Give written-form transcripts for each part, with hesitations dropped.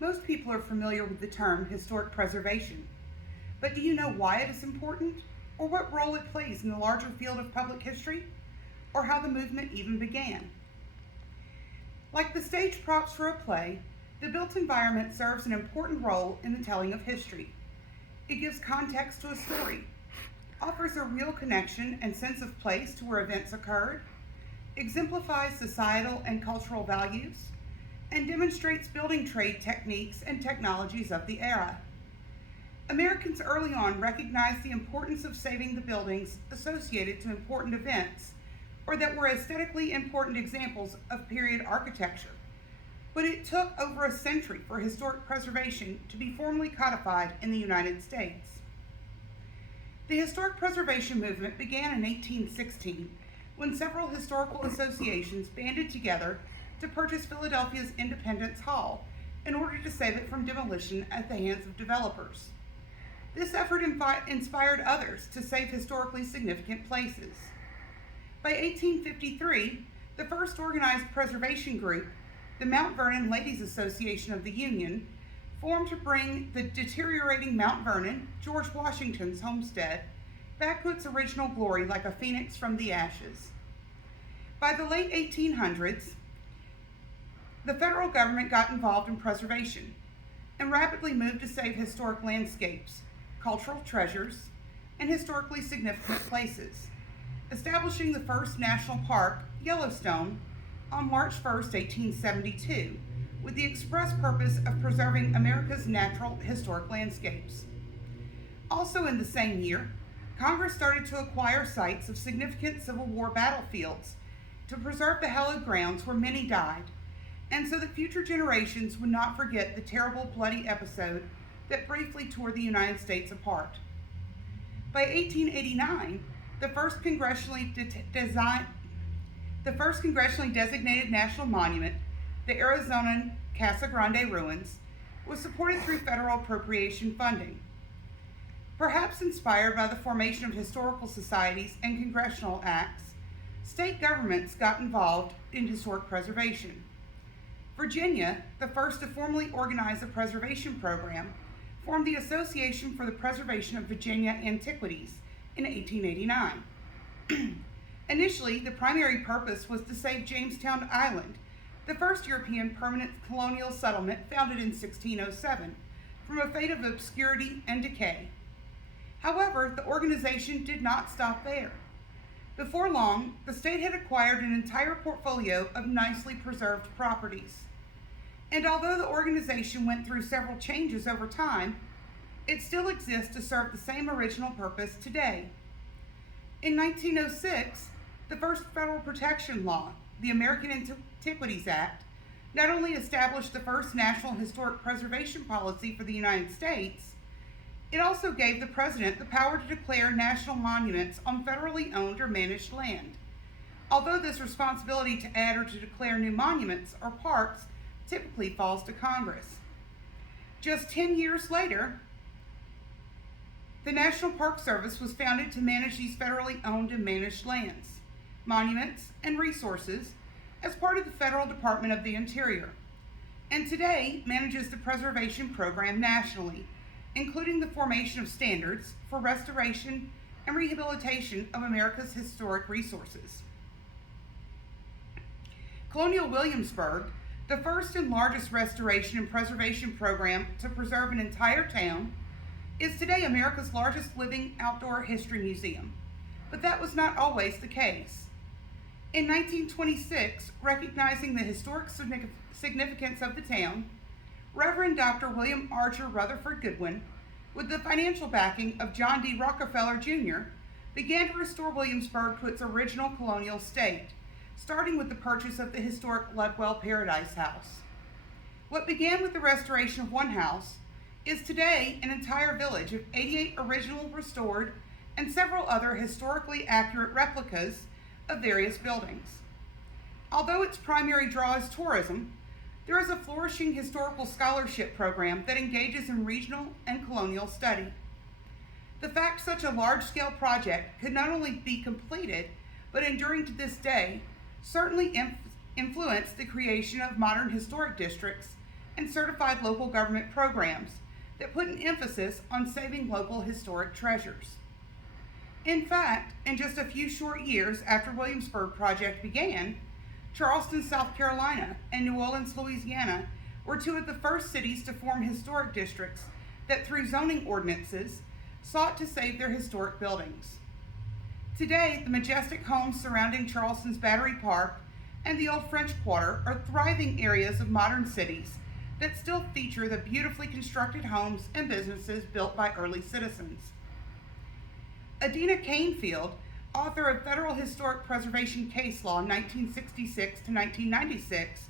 Most people are familiar with the term historic preservation, but do you know why it is important, or what role it plays in the larger field of public history, or how the movement even began? Like the stage props for a play, the built environment serves an important role in the telling of history. It gives context to a story, offers a real connection and sense of place to where events occurred, exemplifies societal and cultural values, and demonstrates building trade techniques and technologies of the era. Americans early on recognized the importance of saving the buildings associated to important events or that were aesthetically important examples of period architecture. But it took over a century for historic preservation to be formally codified in the United States. The historic preservation movement began in 1816 when several historical associations banded together to purchase Philadelphia's Independence Hall in order to save it from demolition at the hands of developers. This effort inspired others to save historically significant places. By 1853, the first organized preservation group, the Mount Vernon Ladies Association of the Union, formed to bring the deteriorating Mount Vernon, George Washington's homestead, back to its original glory like a phoenix from the ashes. By the late 1800s, the federal government got involved in preservation and rapidly moved to save historic landscapes, cultural treasures, and historically significant places, establishing the first national park, Yellowstone, on March 1, 1872, with the express purpose of preserving America's natural historic landscapes. Also in the same year, Congress started to acquire sites of significant Civil War battlefields to preserve the hallowed grounds where many died, and so that future generations would not forget the terrible bloody episode that briefly tore the United States apart. By 1889, the first congressionally designated national monument, the Arizona Casa Grande Ruins, was supported through federal appropriation funding. Perhaps inspired by the formation of historical societies and congressional acts, state governments got involved in historic preservation. Virginia, the first to formally organize a preservation program, formed the Association for the Preservation of Virginia Antiquities in 1889. Initially, the primary purpose was to save Jamestown Island, the first European permanent colonial settlement founded in 1607, from a fate of obscurity and decay. However, the organization did not stop there. Before long, the state had acquired an entire portfolio of nicely preserved properties. And although the organization went through several changes over time, it still exists to serve the same original purpose today. In 1906, the first federal protection law, the American Antiquities Act, not only established the first national historic preservation policy for the United States, it also gave the president the power to declare national monuments on federally owned or managed land. Although this responsibility to add or to declare new monuments or parks typically falls to Congress. Just 10 years later, the National Park Service was founded to manage these federally owned and managed lands, monuments, and resources as part of the Federal Department of the Interior, and today manages the preservation program nationally, including the formation of standards for restoration and rehabilitation of America's historic resources. Colonial Williamsburg, the first and largest restoration and preservation program to preserve an entire town, is today America's largest living outdoor history museum. But that was not always the case. In 1926, recognizing the historic significance of the town, Reverend Dr. William Archer Rutherford Goodwin, with the financial backing of John D. Rockefeller Jr., began to restore Williamsburg to its original colonial state, starting with the purchase of the historic Ludwell Paradise House. What began with the restoration of one house is today an entire village of 88 original restored and several other historically accurate replicas of various buildings. Although its primary draw is tourism, there is a flourishing historical scholarship program that engages in regional and colonial study. The fact such a large-scale project could not only be completed, but enduring to this day, certainly influenced the creation of modern historic districts and certified local government programs that put an emphasis on saving local historic treasures. In fact, in just a few short years after Williamsburg Project began, Charleston, South Carolina, and New Orleans, Louisiana were two of the first cities to form historic districts that, through zoning ordinances, sought to save their historic buildings. Today, the majestic homes surrounding Charleston's Battery Park and the Old French Quarter are thriving areas of modern cities that still feature the beautifully constructed homes and businesses built by early citizens. Adina Canfield, author of Federal Historic Preservation Case Law 1966 to 1996,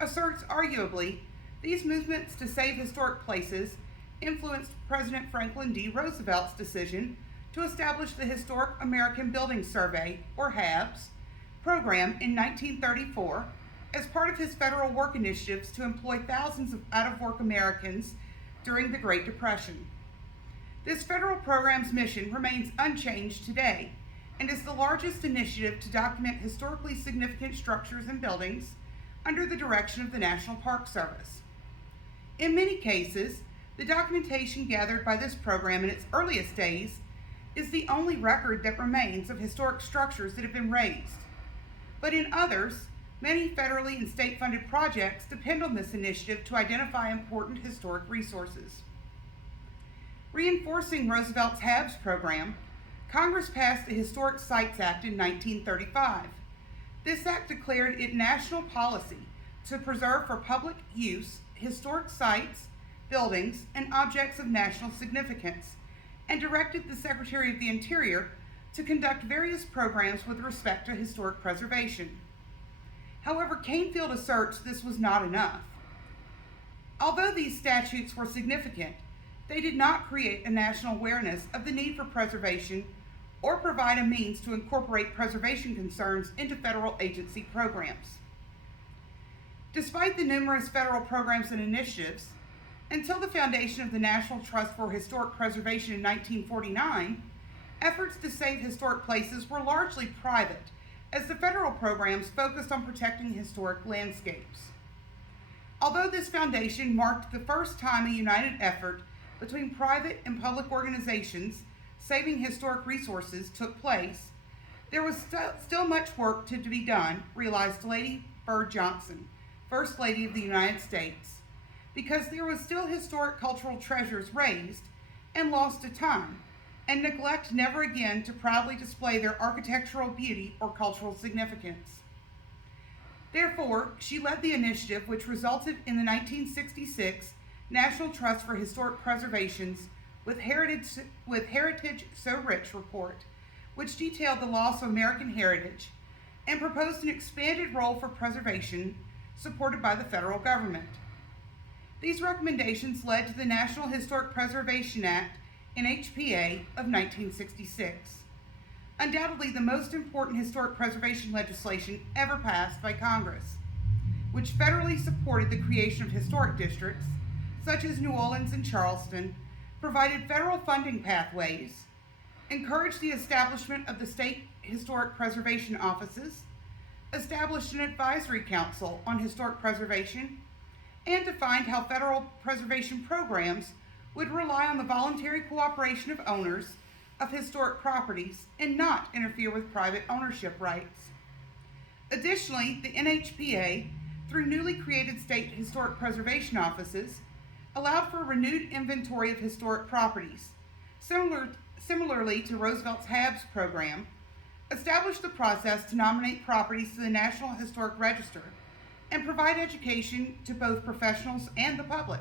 asserts arguably these movements to save historic places influenced President Franklin D. Roosevelt's decision to establish the Historic American Building Survey, or HABS, program in 1934 as part of his federal work initiatives to employ thousands of out-of-work Americans during the Great Depression. This federal program's mission remains unchanged today and is the largest initiative to document historically significant structures and buildings under the direction of the National Park Service. In many cases, the documentation gathered by this program in its earliest days is the only record that remains of historic structures that have been razed. But in others, many federally and state-funded projects depend on this initiative to identify important historic resources. Reinforcing Roosevelt's HABS program, Congress passed the Historic Sites Act in 1935. This act declared it national policy to preserve for public use historic sites, buildings, and objects of national significance, and directed the Secretary of the Interior to conduct various programs with respect to historic preservation. However, Canfield asserts this was not enough. Although these statutes were significant, they did not create a national awareness of the need for preservation or provide a means to incorporate preservation concerns into federal agency programs. Despite the numerous federal programs and initiatives, until the foundation of the National Trust for Historic Preservation in 1949, efforts to save historic places were largely private, as the federal programs focused on protecting historic landscapes. Although this foundation marked the first time a united effort between private and public organizations saving historic resources took place, there was still much work to be done, realized Lady Bird Johnson, First Lady of the United States, because there was still historic cultural treasures razed and lost to time, and neglect never again to proudly display their architectural beauty or cultural significance. Therefore, she led the initiative which resulted in the 1966 National Trust for Historic Preservation's with Heritage So Rich report, which detailed the loss of American heritage and proposed an expanded role for preservation supported by the federal government. These recommendations led to the National Historic Preservation Act, NHPA, of 1966, undoubtedly the most important historic preservation legislation ever passed by Congress, which federally supported the creation of historic districts, such as New Orleans and Charleston, provided federal funding pathways, encouraged the establishment of the state historic preservation offices, established an advisory council on historic preservation, and defined how federal preservation programs would rely on the voluntary cooperation of owners of historic properties and not interfere with private ownership rights. Additionally, the NHPA, through newly created state historic preservation offices, allowed for a renewed inventory of historic properties, similarly to Roosevelt's HABS program, established the process to nominate properties to the National Historic Register, and provide education to both professionals and the public.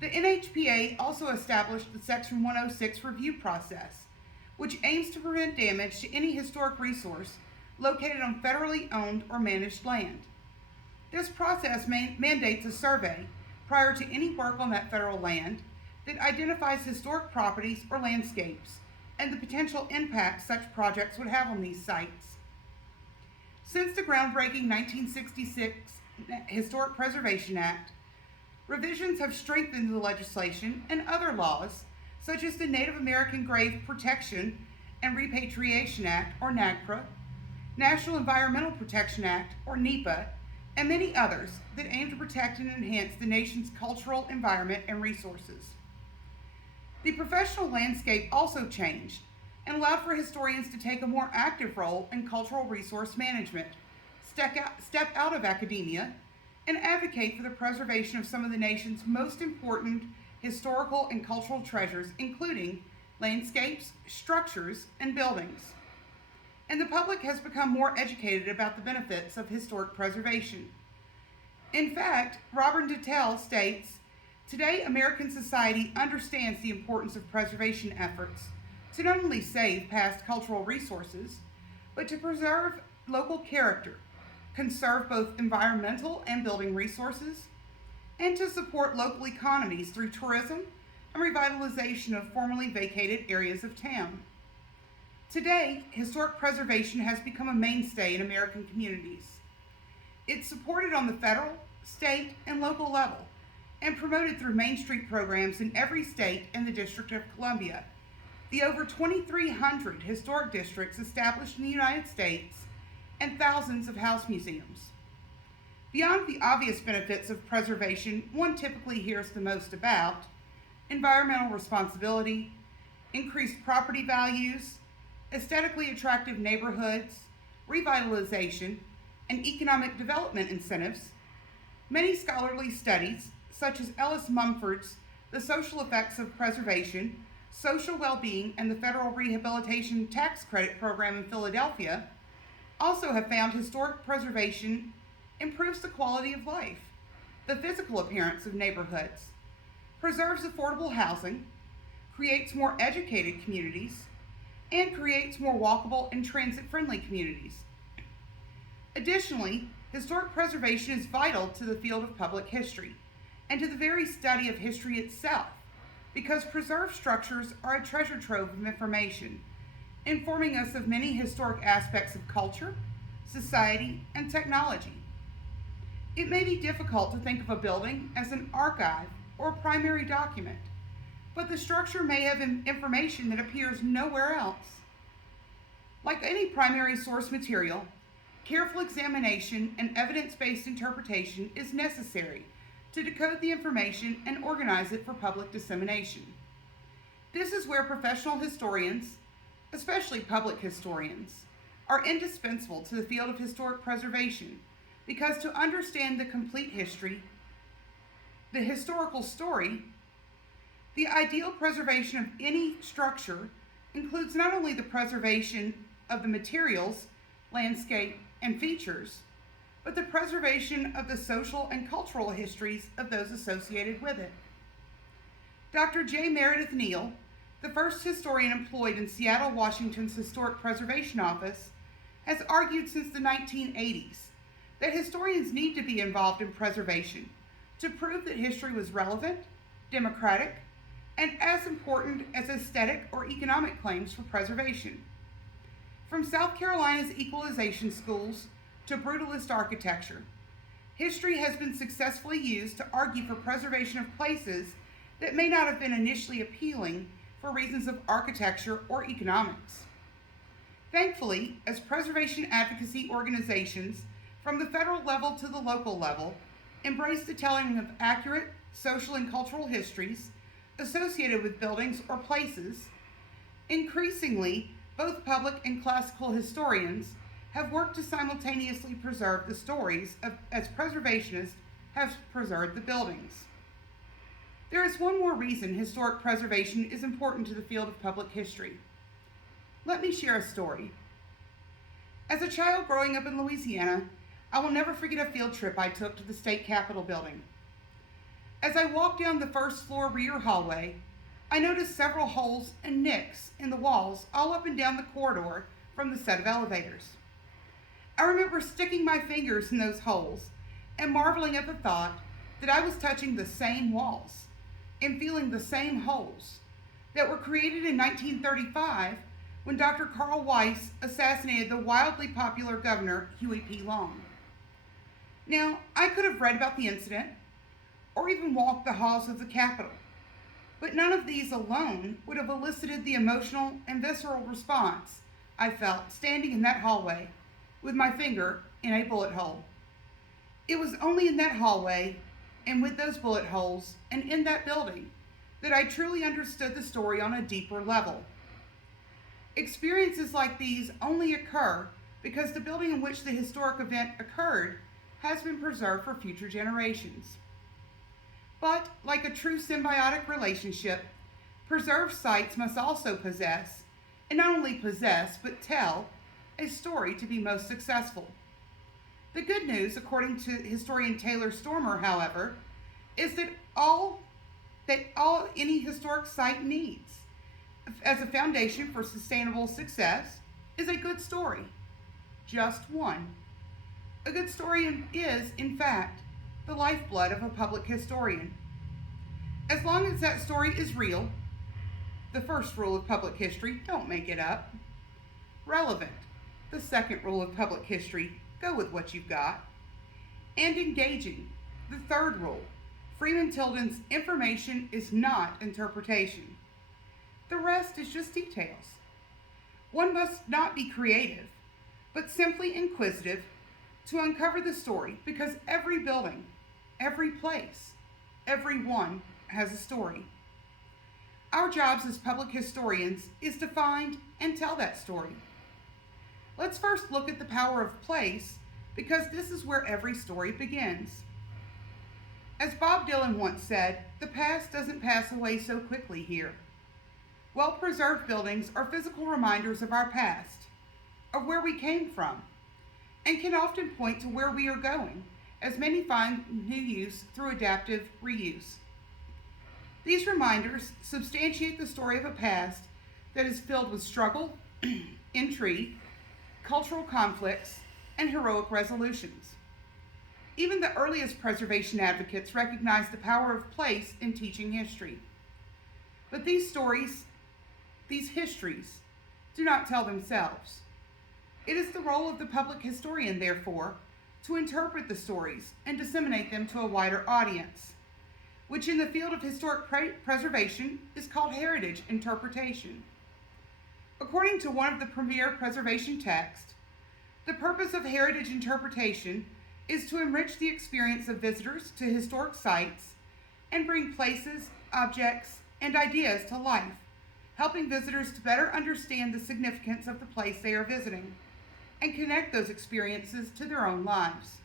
The NHPA also established the Section 106 review process, which aims to prevent damage to any historic resource located on federally owned or managed land. This process mandates a survey prior to any work on that federal land that identifies historic properties or landscapes and the potential impact such projects would have on these sites. Since the groundbreaking 1966 Historic Preservation Act, revisions have strengthened the legislation and other laws, such as the Native American Grave Protection and Repatriation Act, or NAGPRA, National Environmental Protection Act, or NEPA, and many others that aim to protect and enhance the nation's cultural environment and resources. The professional landscape also changed and allowed for historians to take a more active role in cultural resource management, step out of academia, and advocate for the preservation of some of the nation's most important historical and cultural treasures, including landscapes, structures, and buildings. And the public has become more educated about the benefits of historic preservation. In fact, Robert Dattels states, "Today, American society understands the importance of preservation efforts to not only save past cultural resources, but to preserve local character, conserve both environmental and building resources, and to support local economies through tourism and revitalization of formerly vacated areas of town." Today, historic preservation has become a mainstay in American communities. It's supported on the federal, state, and local level, and promoted through Main Street programs in every state and the District of Columbia, the over 2,300 historic districts established in the United States, and thousands of house museums. Beyond the obvious benefits of preservation one typically hears the most about, environmental responsibility, increased property values, aesthetically attractive neighborhoods, revitalization, and economic development incentives, many scholarly studies, such as Ellis Mumford's The Social Effects of Preservation, Social Well-Being, and the Federal Rehabilitation Tax Credit Program in Philadelphia, also have found historic preservation improves the quality of life, the physical appearance of neighborhoods, preserves affordable housing, creates more educated communities, and creates more walkable and transit-friendly communities. Additionally, historic preservation is vital to the field of public history and to the very study of history itself, because preserved structures are a treasure trove of information, informing us of many historic aspects of culture, society, and technology. It may be difficult to think of a building as an archive or a primary document, but the structure may have information that appears nowhere else. Like any primary source material, careful examination and evidence-based interpretation is necessary to decode the information and organize it for public dissemination. This is where professional historians, especially public historians, are indispensable to the field of historic preservation, because to understand the complete history, the historical story, the ideal preservation of any structure includes not only the preservation of the materials, landscape, and features, but the preservation of the social and cultural histories of those associated with it. Dr. J. Meredith Neal, the first historian employed in Seattle, Washington's Historic Preservation Office, has argued since the 1980s that historians need to be involved in preservation to prove that history was relevant, democratic, and as important as aesthetic or economic claims for preservation. From South Carolina's equalization schools to brutalist architecture, history has been successfully used to argue for preservation of places that may not have been initially appealing for reasons of architecture or economics. Thankfully, as preservation advocacy organizations from the federal level to the local level embrace the telling of accurate social and cultural histories associated with buildings or places, increasingly, both public and classical historians have worked to simultaneously preserve the stories as preservationists have preserved the buildings. There is one more reason historic preservation is important to the field of public history. Let me share a story. As a child growing up in Louisiana, I will never forget a field trip I took to the state capitol building. As I walked down the first floor rear hallway, I noticed several holes and nicks in the walls all up and down the corridor from the set of elevators. I remember sticking my fingers in those holes and marveling at the thought that I was touching the same walls and feeling the same holes that were created in 1935 when Dr. Carl Weiss assassinated the wildly popular Governor Huey P. Long. Now, I could have read about the incident or even walked the halls of the Capitol, but none of these alone would have elicited the emotional and visceral response I felt standing in that hallway with my finger in a bullet hole. It was only in that hallway and with those bullet holes and in that building that I truly understood the story on a deeper level. Experiences like these only occur because the building in which the historic event occurred has been preserved for future generations. But, like a true symbiotic relationship, preserved sites must also possess, and not only possess, but tell, a story to be most successful. The good news, according to historian Taylor Stormer, however, is that all any historic site needs as a foundation for sustainable success is a good story. Just one. A good story is, in fact, the lifeblood of a public historian. As long as that story is real, the first rule of public history, don't make it up. Relevant, the second rule of public history, go with what you've got. And engaging, the third rule. Freeman Tilden's information is not interpretation. The rest is just details. One must not be creative, but simply inquisitive to uncover the story, because every building, every place, everyone has a story. Our jobs as public historians is to find and tell that story. Let's first look at the power of place, because this is where every story begins. As Bob Dylan once said, the past doesn't pass away so quickly here. Well-preserved buildings are physical reminders of our past, of where we came from, and can often point to where we are going, as many find new use through adaptive reuse. These reminders substantiate the story of a past that is filled with struggle, intrigue, cultural conflicts, and heroic resolutions. Even the earliest preservation advocates recognized the power of place in teaching history. But these stories, these histories, do not tell themselves. It is the role of the public historian, therefore, to interpret the stories and disseminate them to a wider audience, which in the field of historic preservation is called heritage interpretation. According to one of the premier preservation texts, the purpose of heritage interpretation is to enrich the experience of visitors to historic sites and bring places, objects, and ideas to life, helping visitors to better understand the significance of the place they are visiting and connect those experiences to their own lives.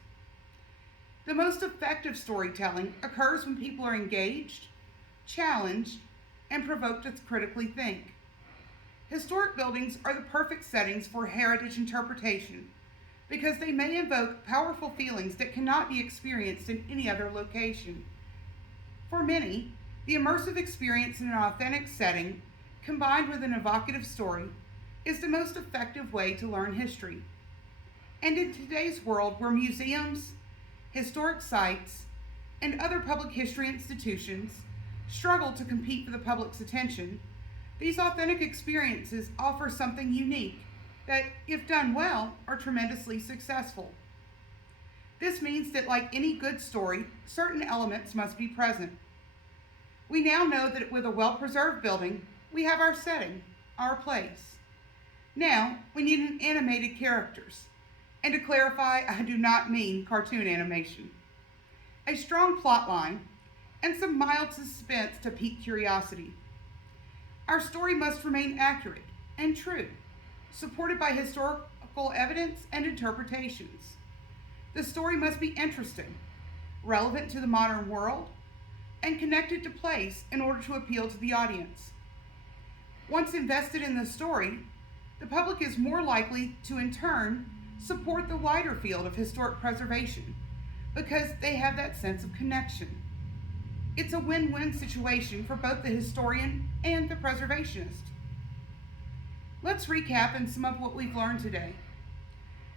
The most effective storytelling occurs when people are engaged, challenged, and provoked to critically think. Historic buildings are the perfect settings for heritage interpretation because they may evoke powerful feelings that cannot be experienced in any other location. For many, the immersive experience in an authentic setting, combined with an evocative story, is the most effective way to learn history. And in today's world where museums, historic sites, and other public history institutions struggle to compete for the public's attention, these authentic experiences offer something unique that, if done well, are tremendously successful. This means that, like any good story, certain elements must be present. We now know that with a well-preserved building, we have our setting, our place. Now, we need animated characters. And to clarify, I do not mean cartoon animation. A strong plot line, and some mild suspense to pique curiosity. Our story must remain accurate and true, supported by historical evidence and interpretations. The story must be interesting, relevant to the modern world, and connected to place in order to appeal to the audience. Once invested in the story, the public is more likely to, in turn, support the wider field of historic preservation because they have that sense of connection. It's a win-win situation for both the historian and the preservationist. Let's recap and sum up what we've learned today.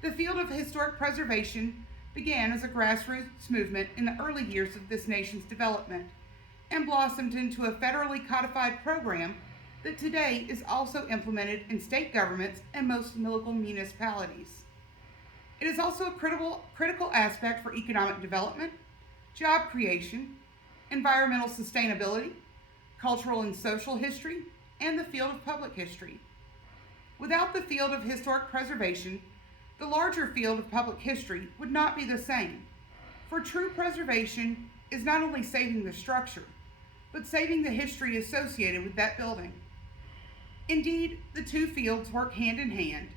The field of historic preservation began as a grassroots movement in the early years of this nation's development and blossomed into a federally codified program that today is also implemented in state governments and most local municipalities. It is also a critical aspect for economic development, job creation, environmental sustainability, cultural and social history, and the field of public history. Without the field of historic preservation, the larger field of public history would not be the same. For true preservation is not only saving the structure, but saving the history associated with that building. Indeed, the two fields work hand in hand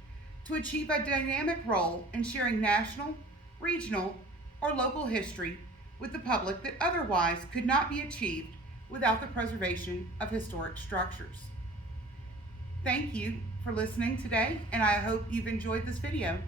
to achieve a dynamic role in sharing national, regional, or local history with the public that otherwise could not be achieved without the preservation of historic structures. Thank you for listening today, and I hope you've enjoyed this video.